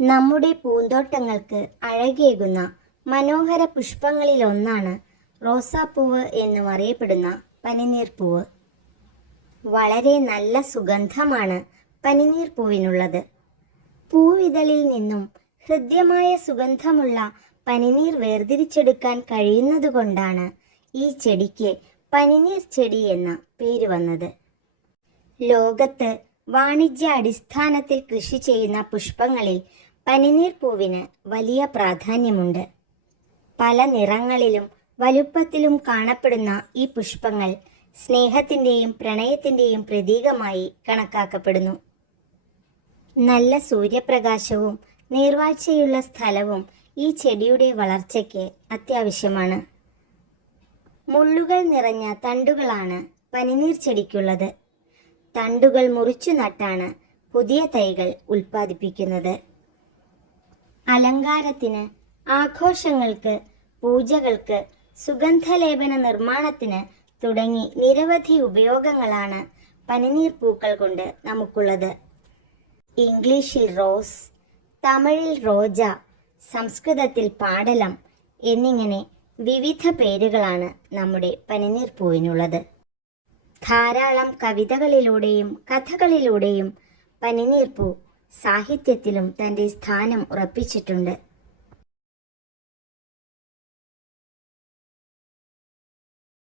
നമ്മുടെ പൂന്തോട്ടങ്ങൾക്ക് അഴകേകുന്ന മനോഹര പുഷ്പങ്ങളിലൊന്നാണ് റോസാപ്പൂവ് എന്നും അറിയപ്പെടുന്ന പനിനീർപ്പൂവ്. വളരെ നല്ല സുഗന്ധമാണ് പനിനീർപ്പൂവിനുള്ളത്. പൂവിതളിൽ നിന്നും ഹൃദ്യമായ സുഗന്ധമുള്ള പനിനീർ വേർതിരിച്ചെടുക്കാൻ കഴിയുന്നതുകൊണ്ടാണ് ഈ ചെടിക്ക് പനിനീർ ചെടി എന്ന പേര് വന്നത്. ലോകത്ത് വാണിജ്യ അടിസ്ഥാനത്തിൽ കൃഷി ചെയ്യുന്ന പുഷ്പങ്ങളിൽ പനിനീർ പൂവിന് വലിയ പ്രാധാന്യമുണ്ട്. പല നിറങ്ങളിലും വലുപ്പത്തിലും കാണപ്പെടുന്ന ഈ പുഷ്പങ്ങൾ സ്നേഹത്തിന്റെയും പ്രണയത്തിന്റെയും പ്രതീകമായി കണക്കാക്കപ്പെടുന്നു. നല്ല സൂര്യപ്രകാശവും നീർവാഴ്ചയുള്ള സ്ഥലവും ഈ ചെടിയുടെ വളർച്ചയ്ക്ക് അത്യാവശ്യമാണ്. മുള്ളുകൾ നിറഞ്ഞ തണ്ടുകളാണ് പനിനീർ ചെടിക്കുള്ളത്. തണ്ടുകൾ മുറിച്ചു നട്ടാണ് പുതിയ തൈകൾ ഉൽപ്പാദിപ്പിക്കുന്നത്. അലങ്കാരത്തിന് ആഘോഷങ്ങൾക്ക് പൂജകൾക്ക് സുഗന്ധലേപന നിർമ്മാണത്തിന് തുടങ്ങി നിരവധി ഉപയോഗങ്ങളാണ് പനിനീർ പൂക്കൾ കൊണ്ട് നമുക്കുള്ളത്. ഇംഗ്ലീഷിൽ റോസ് തമിഴിൽ റോജ സംസ്കൃതത്തിൽ പാടലം എന്നിങ്ങനെ വിവിധ പേരുകളാണ് നമ്മുടെ പനിനീർ പൂവിനുള്ളത്. ധാരാളം കവിതകളിലൂടെയും കഥകളിലൂടെയും പനിനീർപ്പൂ സാഹിത്യത്തിലും തന്റെ സ്ഥാനം ഉറപ്പിച്ചിട്ടുണ്ട്.